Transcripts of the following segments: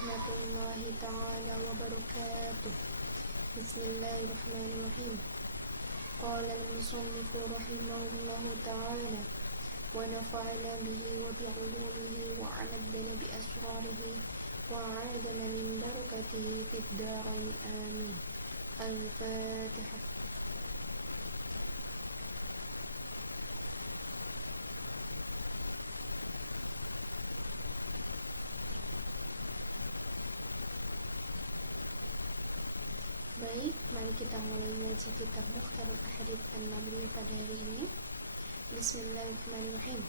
warahmatullahi ta'ala wabarakatuh. Bismillahirrahmanirrahim. Qala al-musannifu rahimahullahu ta'ala wa nafa'ana bihi wa bi'ulumihi wa 'aladdana bi asrarihi wa 'adana min barakatihi fid darain amin. Al-Fatihah. Baik, mari kita mulai ngaji kitab Mukhtarul Ahadits An-Nabawiyah pada hari ini. Bismillahirrahmanirrahim.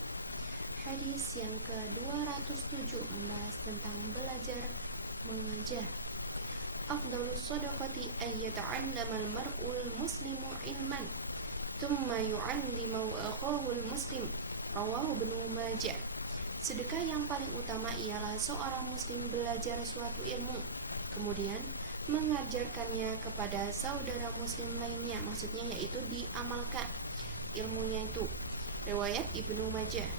Hadis yang ke-207 membahas tentang belajar mengajar. Afdalus shadaqati ay yata'allama al-mar'ul muslimu ilman thumma yu'allimu akhahul muslim. Rawahu Ibnu Majah. Sedekah yang paling utama ialah seorang muslim belajar suatu ilmu, kemudian mengajarkannya kepada saudara muslim lainnya, maksudnya yaitu diamalkan ilmunya itu. Riwayat Ibnu Majah.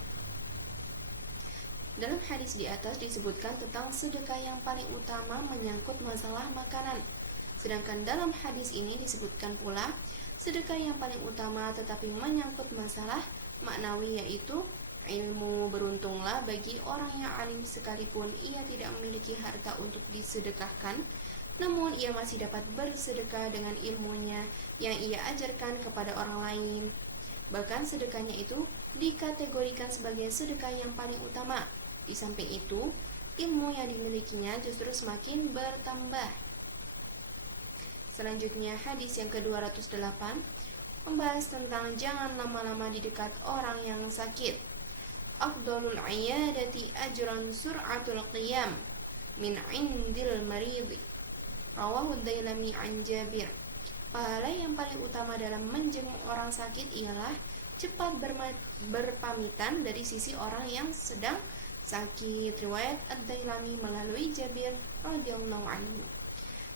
Dalam hadis di atas disebutkan tentang sedekah yang paling utama menyangkut masalah makanan. Sedangkan dalam hadis ini disebutkan pula sedekah yang paling utama tetapi menyangkut masalah maknawi, yaitu ilmu. Beruntunglah bagi orang yang alim sekalipun ia tidak memiliki harta untuk disedekahkan, namun ia masih dapat bersedekah dengan ilmunya yang ia ajarkan kepada orang lain. Bahkan sedekahnya itu dikategorikan sebagai sedekah yang paling utama. Di samping itu, ilmu yang dimilikinya justru semakin bertambah. Selanjutnya hadis yang ke-208 membahas tentang jangan lama-lama di dekat orang yang sakit. Afdalul iyadati ajran sur'atul qiyam min indil maridi. Rawahu Dailami an Jabir. Pahala yang paling utama dalam menjenguk orang sakit ialah cepat berpamitan dari sisi orang yang sedang sakit. Riwayat Ad-Dailami melalui Jabir radhiyallahu anhu.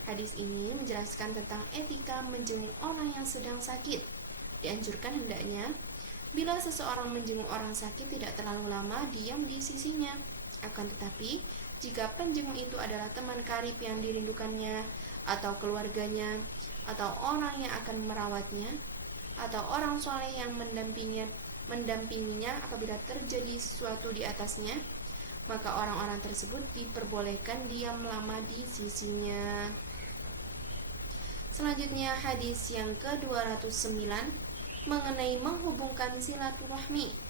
Hadis ini menjelaskan tentang etika menjenguk orang yang sedang sakit. Dianjurkan hendaknya bila seseorang menjenguk orang sakit tidak terlalu lama diam di sisinya. Akan tetapi jika penjenguk itu adalah teman karib yang dirindukannya, atau keluarganya, atau orang yang akan merawatnya, atau orang soleh yang mendampinginya apabila terjadi sesuatu di atasnya, maka orang-orang tersebut diperbolehkan diam lama di sisinya. Selanjutnya hadis yang ke-209 mengenai menghubungkan silaturahmi.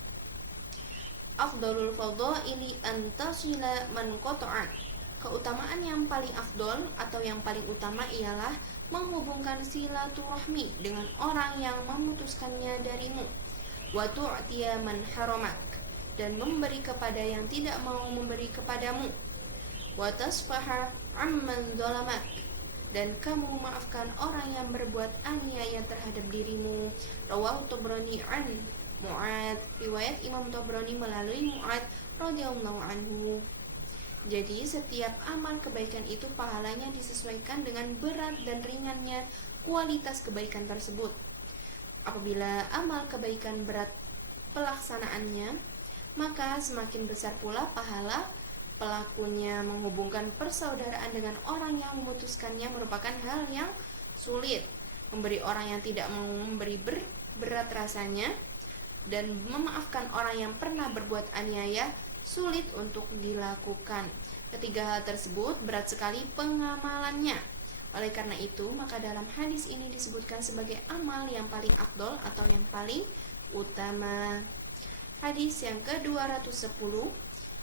Afdalul fadhaili an tasila man qata'an. Keutamaan yang paling afdol atau yang paling utama ialah menghubungkan silaturahmi dengan orang yang memutuskannya darimu. Wa tu'tiya man haramak, dan memberi kepada yang tidak mau memberi kepadamu. Wa tasfaha amman zalamak, dan kamu memaafkan orang yang berbuat aniaya terhadap dirimu. Rawahu Tabrani an Mu'ad. Riwayat Imam Tabrani melalui Mu'ad radhiyallahu anhu. Jadi setiap amal kebaikan itu pahalanya disesuaikan dengan berat dan ringannya kualitas kebaikan tersebut. Apabila amal kebaikan berat pelaksanaannya, maka semakin besar pula pahala pelakunya. Menghubungkan persaudaraan dengan orang yang memutuskannya merupakan hal yang sulit. Memberi orang yang tidak mau memberi berat rasanya, dan memaafkan orang yang pernah berbuat aniaya sulit untuk dilakukan. Ketiga hal tersebut berat sekali pengamalannya. Oleh karena itu, maka dalam hadis ini disebutkan sebagai amal yang paling afdol atau yang paling utama. Hadis yang ke-210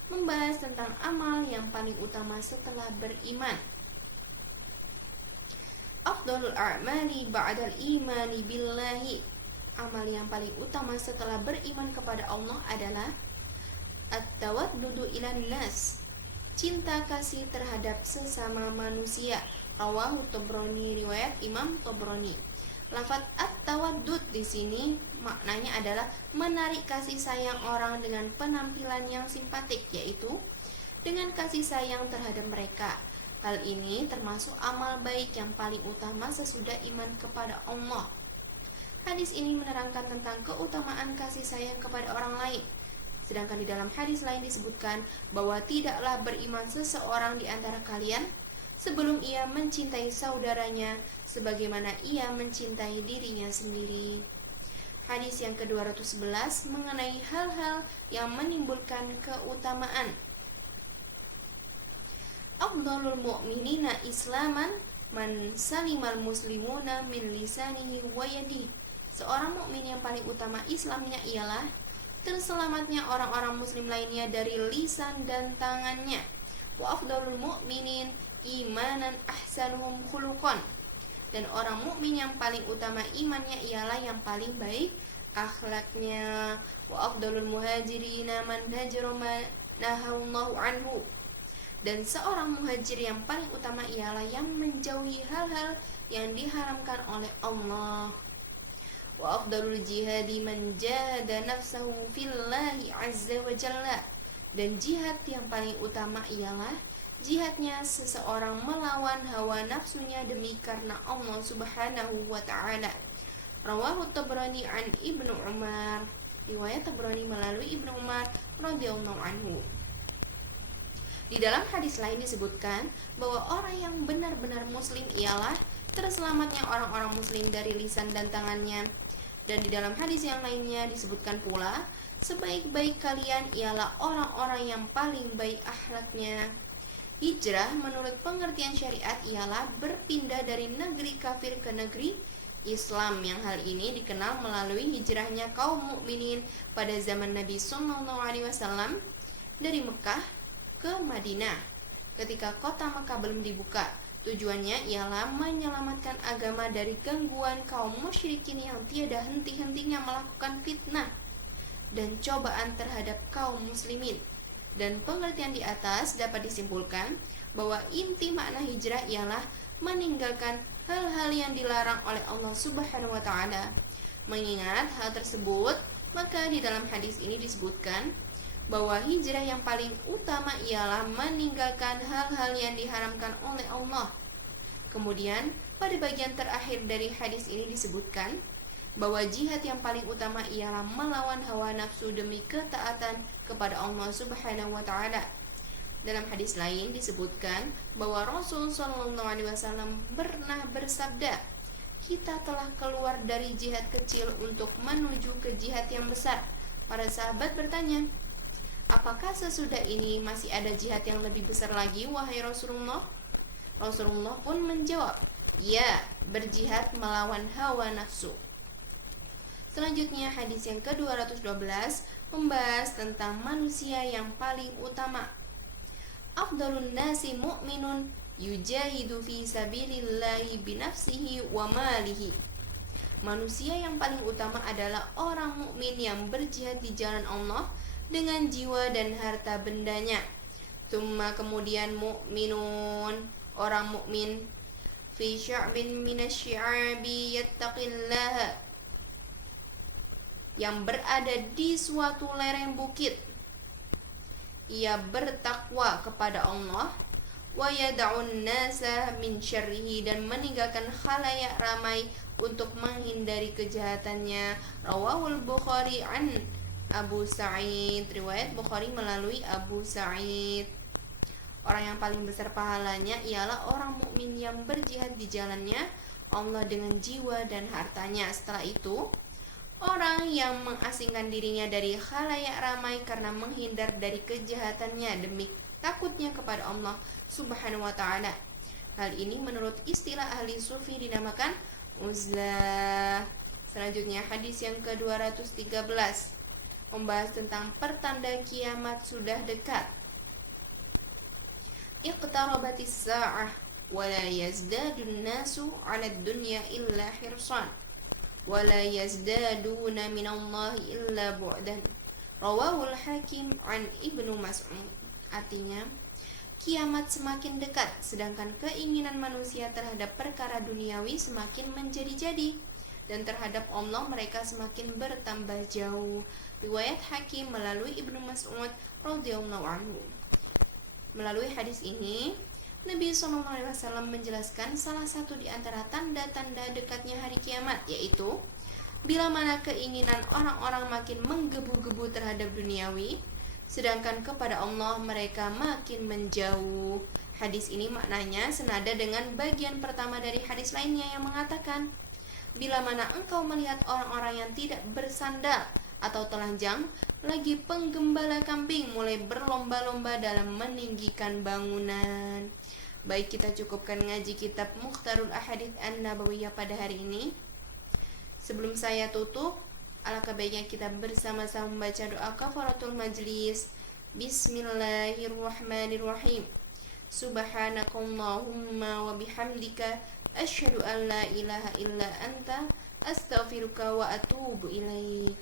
membahas tentang amal yang paling utama setelah beriman. Afdalul a'mali ba'dal imani billahi. Amal yang paling utama setelah beriman kepada Allah adalah at-tawaddudu ilan nas, cinta kasih terhadap sesama manusia. Rawahu Tabrani. Riwayat Imam Tabrani. Lafaz at-tawaddud di sini maknanya adalah menarik kasih sayang orang dengan penampilan yang simpatik, yaitu dengan kasih sayang terhadap mereka. Hal ini termasuk amal baik yang paling utama sesudah iman kepada Allah. Hadis ini menerangkan tentang keutamaan kasih sayang kepada orang lain. Sedangkan di dalam hadis lain disebutkan bahwa tidaklah beriman seseorang di antara kalian sebelum ia mencintai saudaranya sebagaimana ia mencintai dirinya sendiri. Hadis yang ke-211 mengenai hal-hal yang menimbulkan keutamaan. Afdhalul mu'minina islaman man salimal muslimuna min lisanihi wa yadihi. Seorang mukmin yang paling utama Islamnya ialah terselamatnya orang-orang muslim lainnya dari lisan dan tangannya. Wa afdhalul mu'minin imanan ahsanuhum khuluqan. Dan orang mukmin yang paling utama imannya ialah yang paling baik akhlaknya. Wa afdhalul muhajirina man hajara ma nahallahu anhu. Dan seorang muhajir yang paling utama ialah yang menjauhi hal-hal yang diharamkan oleh Allah. Wa afdalul jihadi man jahada nafsahu fillahi azza wa jalla. Dan jihad yang paling utama ialah jihadnya seseorang melawan hawa nafsunya demi karena Allah subhanahu wa ta'ala. Rawahu Tabrani an Ibnu Umar. Riwayat Tabrani melalui Ibnu Umar radhiyallahu anhu. Di dalam hadis lain disebutkan bahwa orang yang benar-benar muslim ialah terselamatnya orang-orang muslim dari lisan dan tangannya. Dan di dalam hadis yang lainnya disebutkan pula, sebaik-baik kalian ialah orang-orang yang paling baik akhlaknya. Hijrah menurut pengertian syariat ialah berpindah dari negeri kafir ke negeri Islam, yang hal ini dikenal melalui hijrahnya kaum mukminin pada zaman Nabi SAW dari Mekah ke Madinah ketika kota Mekah belum dibuka. Tujuannya ialah menyelamatkan agama dari gangguan kaum musyrikin yang tiada henti-hentinya melakukan fitnah dan cobaan terhadap kaum muslimin. Dan pengertian di atas dapat disimpulkan bahwa inti makna hijrah ialah meninggalkan hal-hal yang dilarang oleh Allah Subhanahu wa ta'ala. Mengingat hal tersebut, maka di dalam hadis ini disebutkan bahwa hijrah yang paling utama ialah meninggalkan hal-hal yang diharamkan oleh Allah. Kemudian pada bagian terakhir dari hadis ini disebutkan bahwa jihad yang paling utama ialah melawan hawa nafsu demi ketaatan kepada Allah Subhanahu wa ta'ala. Dalam hadis lain disebutkan bahwa Rasul SAW pernah bersabda, kita telah keluar dari jihad kecil untuk menuju ke jihad yang besar. Para sahabat bertanya, apakah sesudah ini masih ada jihad yang lebih besar lagi, wahai Rasulullah? Rasulullah pun menjawab, ya, berjihad melawan hawa nafsu. Selanjutnya hadis yang ke-212 membahas tentang manusia yang paling utama. Afdalun nasi mu'minun yujahidu fi sabilillahi binafsihi wa malihi. Manusia yang paling utama adalah orang mukmin yang berjihad di jalan Allah dengan jiwa dan harta bendanya. Tsumma kemudian mu'minun, orang mukmin, fi sya'bin minasyi'abi yattaqillaha, yang berada di suatu lereng bukit, ia bertakwa kepada Allah, wa yad'un nasa min syarrihi, dan meninggalkan khalayak ramai untuk menghindari kejahatannya. Rawahul Bukhari an Abu Sa'id. Riwayat Bukhari melalui Abu Sa'id. Orang yang paling besar pahalanya ialah orang mukmin yang berjihad di jalannya Allah dengan jiwa dan hartanya. Setelah itu, orang yang mengasingkan dirinya dari khalayak ramai karena menghindar dari kejahatannya demi takutnya kepada Allah Subhanahu wa ta'ala. Hal ini menurut istilah ahli sufi dinamakan uzlah. Selanjutnya hadis yang ke-213 membahas tentang pertanda kiamat sudah dekat. Iqtarabatis sa'ah wa la yazdadun nasu 'alad dunya illa hirsan wa la yazdaduna minallahi illa bu'dan. Rawahul Hakim an Ibnu Mas'ud. Artinya, kiamat semakin dekat, sedangkan keinginan manusia terhadap perkara duniawi semakin menjadi-jadi, dan terhadap Allah mereka semakin bertambah jauh. Riwayat Hakim melalui Ibnu Mas'ud radhiyallahu anhu. Melalui hadis ini, Nabi SAW menjelaskan salah satu di antara tanda-tanda dekatnya hari kiamat, yaitu Bila mana keinginan orang-orang makin menggebu-gebu terhadap duniawi, sedangkan kepada Allah mereka makin menjauh. Hadis ini maknanya senada dengan bagian pertama dari hadis lainnya yang mengatakan, bila mana engkau melihat orang-orang yang tidak bersandal atau telanjang, lagi penggembala kambing mulai berlomba-lomba dalam meninggikan bangunan. Baik, kita cukupkan ngaji kitab Mukhtarul Ahadits An-Nabawiyah pada hari ini. Sebelum saya tutup, alangkah baiknya kita bersama-sama membaca doa kafaratul majlis. Bismillahirrahmanirrahim. Subhanakallahumma wa bihamdika asyhadu an la ilaha illa anta astaghfiruka wa atubu ilaik.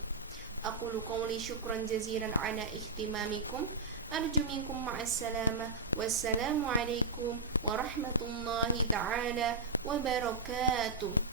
Aqulu qawli syukran jazilan ala ihtimamikum. Arju minkum ma'assalamah. Wassalamu alaikum warahmatullahi ta'ala wabarakatuh.